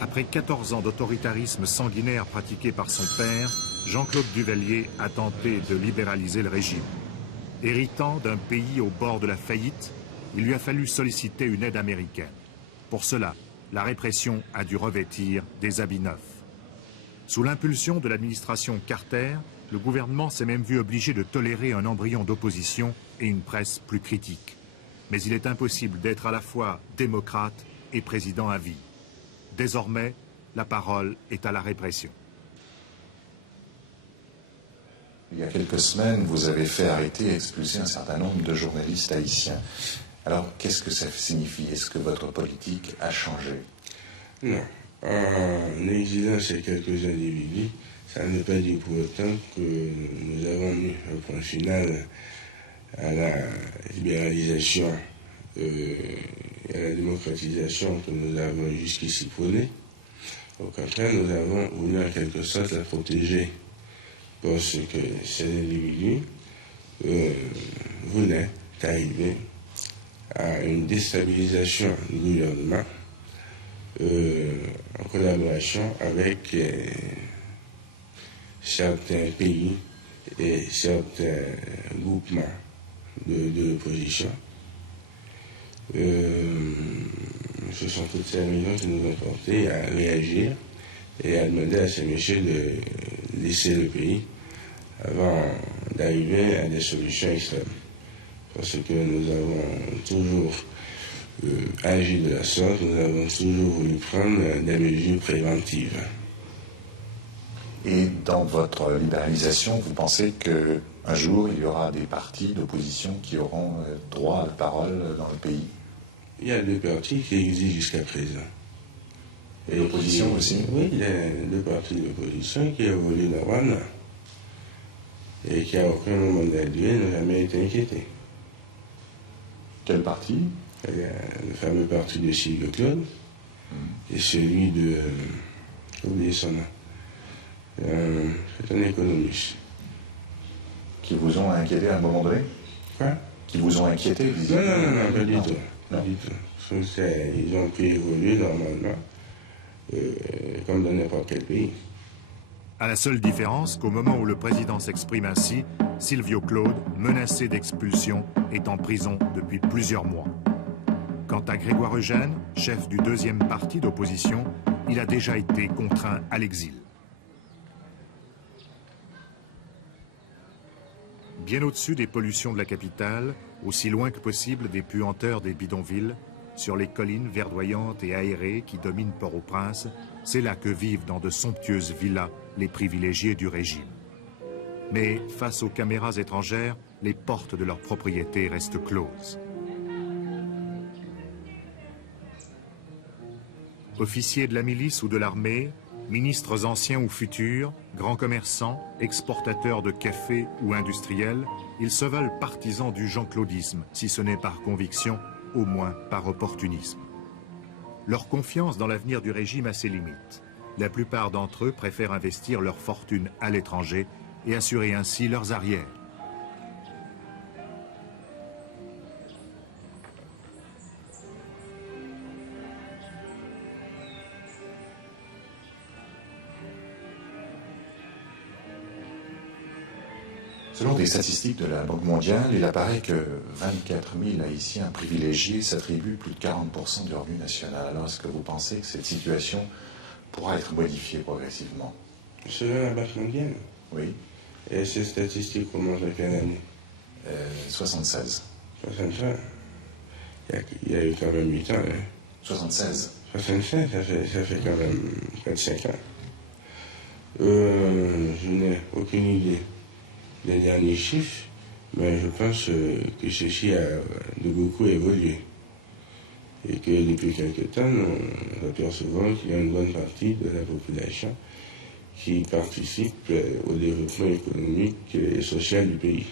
Après 14 ans d'autoritarisme sanguinaire pratiqué par son père, Jean-Claude Duvalier a tenté de libéraliser le régime. Héritant d'un pays au bord de la faillite, il lui a fallu solliciter une aide américaine. Pour cela, la répression a dû revêtir des habits neufs. Sous l'impulsion de l'administration Carter, le gouvernement s'est même vu obligé de tolérer un embryon d'opposition et une presse plus critique. Mais il est impossible d'être à la fois démocrate et président à vie. Désormais, la parole est à la répression. Il y a quelques semaines, vous avez fait arrêter et expulser un certain nombre de journalistes haïtiens. Alors, qu'est-ce que ça signifie? Est-ce que votre politique a changé? Non. En exilant ces quelques individus, ça ne veut pas dire pour autant que nous avons mis un point final à la libéralisation et à la démocratisation que nous avons jusqu'ici prônée. Au contraire, nous avons voulu en quelque sorte la protéger parce que ces individus voulaient arriver à une déstabilisation du gouvernement en collaboration avec certains pays et certains groupements de l'opposition. Ce sont toutes ces raisons qui nous ont portés à réagir et à demander à ces messieurs de laisser le pays avant d'arriver à des solutions extrêmes. Parce que nous avons toujours agi de la sorte, nous avons toujours voulu prendre des mesures préventives. Et dans votre libéralisation, vous pensez qu'un jour, il y aura des partis d'opposition qui auront droit à la parole dans le pays? Il y a deux partis qui existent jusqu'à présent. Et l'opposition aussi? Oui, il y a deux partis d'opposition qui évoluent normalement et qui, à aucun moment de la durée, n'ont jamais été inquiétés. Quel parti? Il y a le fameux parti de Sylvio Claude et celui de... j'ai oublié son nom. C'est un économiste. Qui vous ont inquiété à un moment donné? Quoi? Qui vous ont inquiété, visiblement? Non, pas du tout. Pas du tout. Ils ont pu évoluer normalement, comme dans n'importe quel pays. À la seule différence qu'au moment où le président s'exprime ainsi, Sylvio Claude, menacé d'expulsion, est en prison depuis plusieurs mois. Quant à Grégoire Eugène, chef du deuxième parti d'opposition, il a déjà été contraint à l'exil. Bien au-dessus des pollutions de la capitale, aussi loin que possible des puanteurs des bidonvilles, sur les collines verdoyantes et aérées qui dominent Port-au-Prince, c'est là que vivent dans de somptueuses villas les privilégiés du régime. Mais face aux caméras étrangères, les portes de leur propriété restent closes. Officiers de la milice ou de l'armée, ministres anciens ou futurs, grands commerçants, exportateurs de café ou industriels, ils se veulent partisans du jean-claudisme, si ce n'est par conviction, au moins par opportunisme. Leur confiance dans l'avenir du régime a ses limites. La plupart d'entre eux préfèrent investir leur fortune à l'étranger et assurer ainsi leurs arrières. Selon des statistiques de la Banque mondiale, il apparaît que 24 000 Haïtiens privilégiés s'attribuent plus de 40% du revenu national. Alors, est-ce que vous pensez que cette situation pourra être modifiée progressivement? Selon la Banque mondiale? Oui. Et ces statistiques commencent à quelle année? 76. 76? Il y a eu quand même 8 ans, hein? 76. 76, ça fait quand même près de 5 ans. Je n'ai aucune idée des derniers chiffres, mais je pense que ceci a de beaucoup évolué. Et que depuis quelque temps, nous apercevons qu'il y a une bonne partie de la population qui participe au développement économique et social du pays.